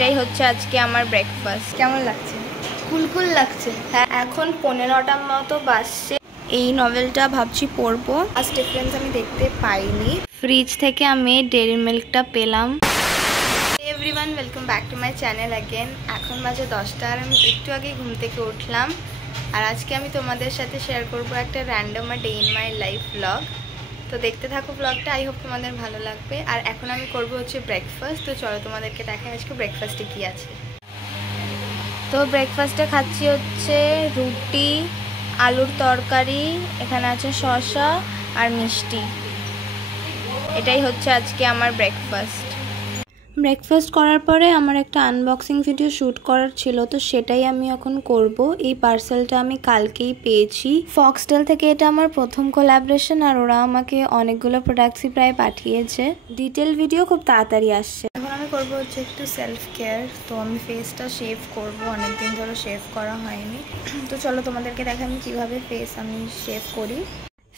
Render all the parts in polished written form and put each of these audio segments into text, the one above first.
এটাই হচ্ছে আজকে আমার ব্রেকফাস্ট। কেমন লাগছে? কুলকুল লাগছে। হ্যাঁ, এখন 15টার মতো বাজছে। এই নভেলটা ভাবছি পড়বো। ফার্স্ট ডিফারেন্স আমি দেখতে পাইনি। ফ্রিজ থেকে আমি ডেইরি মিল্কটা পেলাম। Everyone, welcome back to my channel again. এখন বাজে 10টা আর আমি একটু আগে ঘুম থেকে উঠলাম। আর আজকে আমি তোমাদের সাথে শেয়ার করবো একটা random day in my life blog. তো দেখতে থাকো ব্লগটা, আই হোপ তোমাদের ভালো লাগবে। আর এখন আমি করবো হচ্ছে ব্রেকফাস্ট। তো চলো তোমাদেরকে দেখাই আজকে ব্রেকফাস্টে কী আছে। তো ব্রেকফাস্টে খাচ্ছি হচ্ছে রুটি, আলুর তরকারি, এখানে আছে শসা আর মিষ্টি। এটাই হচ্ছে আজকে আমার ব্রেকফাস্ট করার পরে আমার একটা আনবক্সিং ভিডিও শ্যুট করার ছিল, তো সেটাই আমি এখন করব। এই পার্সেলটা আমি কালকেই পেয়েছি ফক্সটেল থেকে। এটা আমার প্রথম কোলাবরেশন আর ওরা আমাকে অনেকগুলো প্রোডাক্টসই প্রায় পাঠিয়েছে। ডিটেল ভিডিও খুব তাড়াতাড়ি আসছে। এখন আমি করব হচ্ছে একটু সেলফ কেয়ার। তো আমি ফেসটা শেভ করব, অনেকদিন ধরে শেভ করা হয়নি। তো চলো তোমাদেরকে দেখাই আমি কীভাবে ফেস আমি শেভ করি।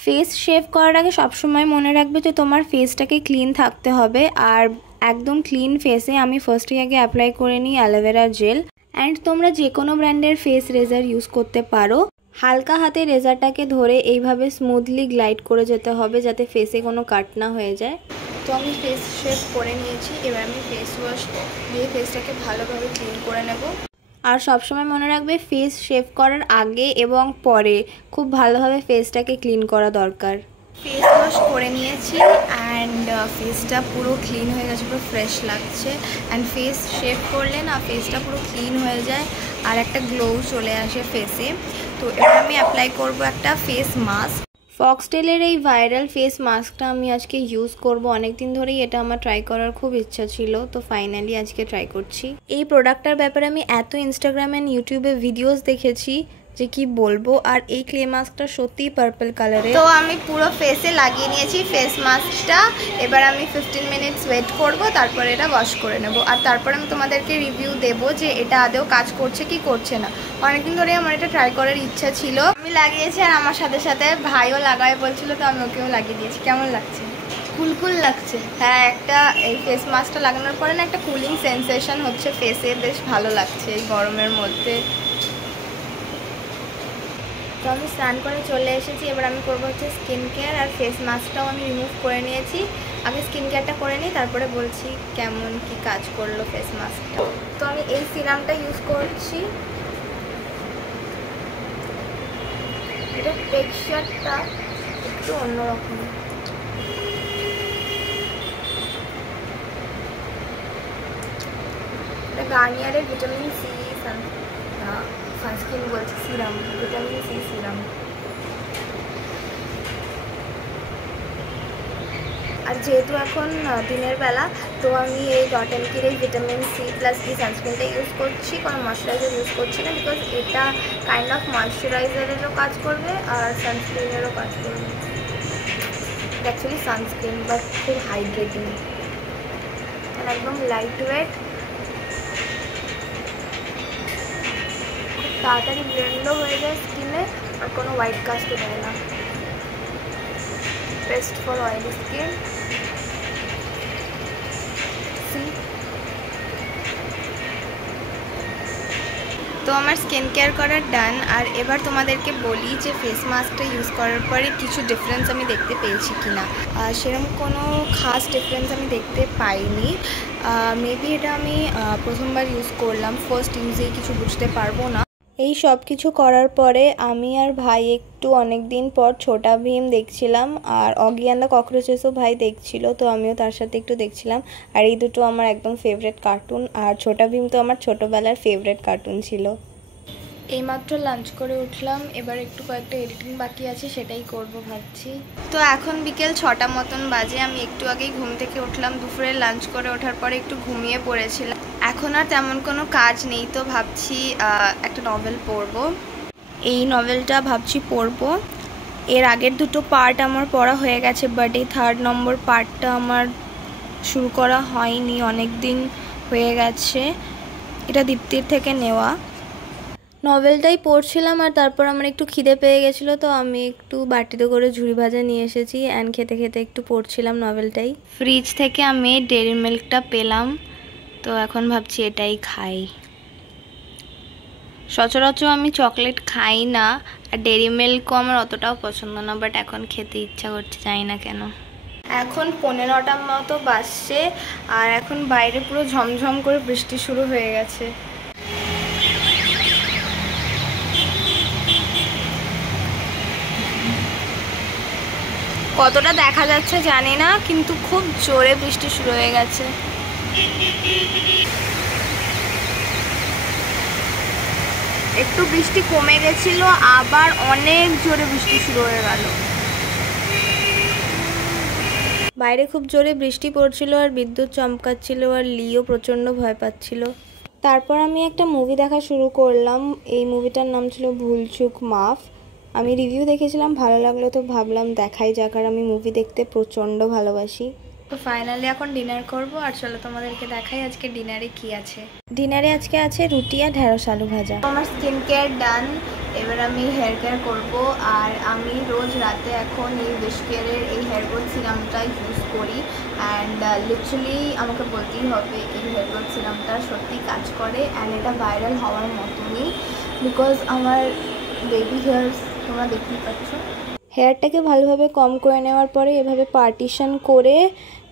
ফেস শেভ করার আগে সবসময় মনে রাখবে যে তোমার ফেসটাকে ক্লিন থাকতে হবে। আর একদম ক্লিন ফেসে আমি ফার্স্টে আগে অ্যাপ্লাই করে নিই অ্যালোভেরা জেল। অ্যান্ড তোমরা যে কোনো ব্র্যান্ডের ফেস রেজার ইউজ করতে পারো। হালকা হাতে রেজারটাকে ধরে এইভাবে স্মুথলি গ্লাইড করে যেতে হবে যাতে ফেসে কোনো কাট না হয়ে যায়। তো আমি ফেস শেভ করে নিয়েছি। এবার আমি ফেস ওয়াশ দিয়ে ফেসটাকে ভালোভাবে ক্লিন করে নেব। আর সবসময় মনে রাখবে ফেস শেভ করার আগে এবং পরে খুব ভালোভাবে ফেসটাকে ক্লিন করা দরকার। ফেস ওয়াশ করে নিয়েছি অ্যান্ড ফেসটা পুরো ক্লিন হয়ে গেছে, পুরো ফ্রেশ লাগছে। অ্যান্ড ফেস শেভ করলে না ফেসটা পুরো ক্লিন হয়ে যায় আর একটা গ্লো চলে আসে ফেসে। তো এবার আমি অ্যাপ্লাই করব একটা ফেস মাস্ক। ফক্সটেলের এই ভাইরাল ফেস মাস্কটা আমি আজকে ইউজ করব। অনেকদিন ধরেই এটা আমার ট্রাই করার খুব ইচ্ছা ছিল, তো ফাইনালি আজকে ট্রাই করছি। এই প্রোডাক্টটার ব্যাপারে আমি এত ইনস্টাগ্রাম অ্যান্ড ইউটিউবে ভিডিওস দেখেছি যে কি বলবো। আর এই ক্লে মাস্কটা সত্যিই পার্পল কালারের। তো আমি পুরো ফেসে লাগিয়ে নিয়েছি ফেস মাস্কটা। এবার আমি 15 মিনিটস ওয়েট করব, তারপরে এটা ওয়াশ করে নেব। আর তারপর আমি তোমাদেরকে রিভিউ দেবো যে এটা আদৌ কাজ করছে কি করছে না। অনেকদিন ধরে আমার এটা ট্রাই করার ইচ্ছা ছিল। আমি লাগিয়েছি আর আমার সাথে সাথে ভাইও লাগায় বলছিল, তো আমি ওকেও লাগিয়ে দিয়েছি। কেমন লাগছে? কুলকুল লাগছে। হ্যাঁ, একটা এই ফেস মাস্কটা লাগানোর পরে না একটা কুলিং সেন্সেশন হচ্ছে ফেসে, বেশ ভালো লাগছে এই গরমের মধ্যে। তো আমি স্নান করে চলে এসেছি। এবার আমি করবো হচ্ছে স্কিন কেয়ার। আর ফেস মাস্কটাও আমি রিমুভ করে নিয়েছি। আগে স্কিন কেয়ারটা করে নিই, তারপরে বলছি কেমন কি কাজ করলো ফেস মাস্কটা। তো আমি এই সিরামটা ইউজ করছি। এটার টেক্সচারটা একটু অন্যরকম। এটা গার্নিয়ারের ভিটামিন সি সানস্ক্রিন বলছি, সিরাম, ভিটামিন সি সিরাম। আর যেহেতু এখন দিনের বেলা, তো আমি এই ডট এন্ড কির এই vitamin C plus E সানস্ক্রিনটা use করছি, কোনো ময়শ্চারাইজার ইউজ করছি না। বিকজ এটা কাইন্ড অফ ময়শ্চারাইজারেরও কাজ করবে আর সানস্ক্রিনেরও কাজ করবে। অ্যাকচুয়ালি সানস্ক্রিন বাট খুব হাইড্রেটিং, একদম লাইট ওয়েট, খুব তাড়াতাড়ি ব্লেন্ডও হয়ে যায় স্কিনে আর কোনো হোয়াইট কাস্টও দেয় না। Best for oily skin. তো আমার স্কিন কেয়ার করার ডান। আর এবার তোমাদেরকে বলি যে ফেস মাস্কটা ইউজ করার পরে কিছু ডিফারেন্স আমি দেখতে পেয়েছি কিনা। সেরকম কোনো খাস ডিফারেন্স আমি দেখতে পাইনি। মেবি এটা আমি প্রথমবার ইউজ করলাম, ফার্স্ট ইউজেই কিছু বুঝতে পারবো না। এই সব কিছু করার পরে আমি আর ভাই একটু অনেক দিন পর ছোটা ভীম দেখছিলাম, আর অগি অ্যান্ড দ্য ককরোচেসও ভাই দেখছিল, তো আমিও তার সাথে একটু দেখছিলাম। আর এই দুটো আমার একদম ফেভারিট কার্টুন। আর ছোটা ভীম তো আমার ছোটোবেলার ফেভারিট কার্টুন ছিল। এইমাত্র লাঞ্চ করে উঠলাম, এবার একটু কয়েকটা এডিটিং বাকি আছে, সেটাই করব ভাবছি। তো এখন বিকেল 6টা মতন বাজে। আমি একটু আগেই ঘুম থেকে উঠলাম। দুপুরে লাঞ্চ করে ওঠার পরে একটু ঘুমিয়ে পড়েছিলাম। এখন আর তেমন কোনো কাজ নেই, তো ভাবছি একটা নভেল পড়বো। এই নভেলটা ভাবছি পড়বো। এর আগের দুটো পার্ট আমার পড়া হয়ে গেছে, বাট এই 3rd নম্বর পার্টটা আমার শুরু করা হয়নি, অনেক দিন হয়ে গেছে। এটা দীপ্তির থেকে নেওয়া। নভেলটাই পড়ছিলাম আর তারপর আমার একটু খিদে পেয়ে গেছিলো, তো আমি একটু বাটিতে করে ঝুড়ি ভাজা নিয়ে এসেছি অ্যান্ড খেতে খেতে একটু পড়ছিলাম নভেলটাই। ফ্রিজ থেকে আমি ডেইরি মিল্কটা পেলাম, তো এখন ভাবছি এটাই খাই। সচরাচর আমি চকলেট খাই না, আর ডেরি মিল্কও আমার অতটাও পছন্দ না, বাট এখন খেতে ইচ্ছা করছে, জানি না কেন। এখন 15টার মতো বাজছে, আর এখন বাইরে পুরো ঝমঝম করে বৃষ্টি শুরু হয়ে গেছে। কতটা দেখা যাচ্ছে জানি না, কিন্তু খুব জোরে বৃষ্টি শুরু হয়ে গেছে। একটু বৃষ্টি কমে গেছিল, আবার অনেক জোরে বৃষ্টি শুরু হয়ে গেল। বাইরে খুব জোরে বৃষ্টি পড়ছিল আর বিদ্যুৎ চমকাচ্ছিল, আর লিও প্রচণ্ড ভয় পাচ্ছিল। তারপর আমি একটা মুভি দেখা শুরু করলাম। এই মুভিটার নাম ছিল ভুল চুক মাফ। আমি রিভিউ দেখেছিলাম, ভালো লাগলো, তো ভাবলাম দেখাই যাক, আর আমি মুভি দেখতে প্রচণ্ড ভালোবাসি। তো ফাইনালি এখন ডিনার করব, আর চলো তোমাদেরকে দেখাই আজকে ডিনারে কি আছে। ডিনারে আজকে আছে রুটি আর ঢেঁড়স আলু ভাজা। আমার স্কিন কেয়ার ডান, এবার আমি হেয়ার কেয়ার করবো। আর আমি রোজ রাতে এখন এই উইশ কেয়ারের এই হেয়ার গ্রোথ সিরামটা ইউজ করি, অ্যান্ড লিটারালি আমাকে বলতেই হবে এই হেয়ার গ্রোথ সিরামটা সত্যি কাজ করে, অ্যান্ড এটা ভাইরাল হওয়ার মতনই, বিকজ আমার বেবি হেয়ার্স তোমরা দেখতেই পাচ্ছ। হেয়ারটাকে ভালোভাবে কম করে নেওয়ার পরে এভাবে পার্টিশন করে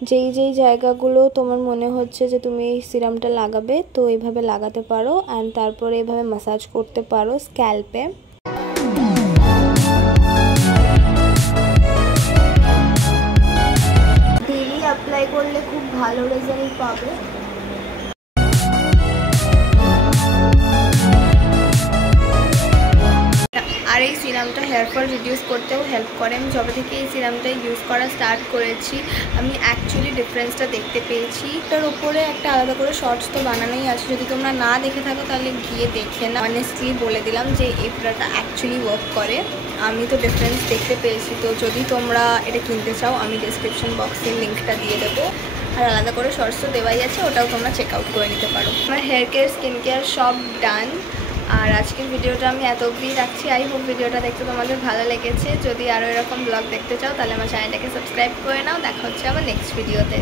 যেই যেই জায়গাগুলো তোমার মনে হচ্ছে যে তুমি এই সিরামটা লাগাবে, তো এইভাবে লাগাতে পারো, অ্যান্ড তারপরে এভাবে ম্যাসাজ করতে পারো স্ক্যাল্পে। ডেইলি অ্যাপ্লাই করলে খুব ভালো রেজাল্ট পাবে। আর এই সিরামটা হেয়ার ফল রিডিউস করতেও হেল্প করে। আমি যবে থেকে এই সিরামটা ইউজ করা স্টার্ট করেছি, আমি অ্যাকচুয়ালি ডিফারেন্সটা দেখতে পেয়েছি। এটার উপরে একটা আলাদা করে শর্টস তো বানানোই আছে, যদি তোমরা না দেখে থাকো তাহলে গিয়ে দেখে না। অনেস্টলি বলে দিলাম যে এই প্রোডাক্টটা অ্যাকচুয়ালি ওয়ার্ক করে, আমি তো ডিফারেন্স দেখতে পেয়েছি। তো যদি তোমরা এটা কিনতে চাও, আমি ডেসক্রিপশন বক্সে লিঙ্কটা দিয়ে দেবো, আর আলাদা করে শর্টস তো দেওয়াই আছে, ওটাও তোমরা চেক আউট করে নিতে পারো। আমার হেয়ার কেয়ার, স্কিন কেয়ার সব ডান। আর আজকের ভিডিওটা আমি এত অবধি রাখছি। আই হোপ ভিডিওটা দেখতে তোমাদের ভালো লেগেছে। যদি আরও এরকম ব্লগ দেখতে চাও তাহলে আমার চ্যানেলটাকে সাবস্ক্রাইব করে নাও। দেখা হচ্ছে আবার নেক্সট ভিডিওতে।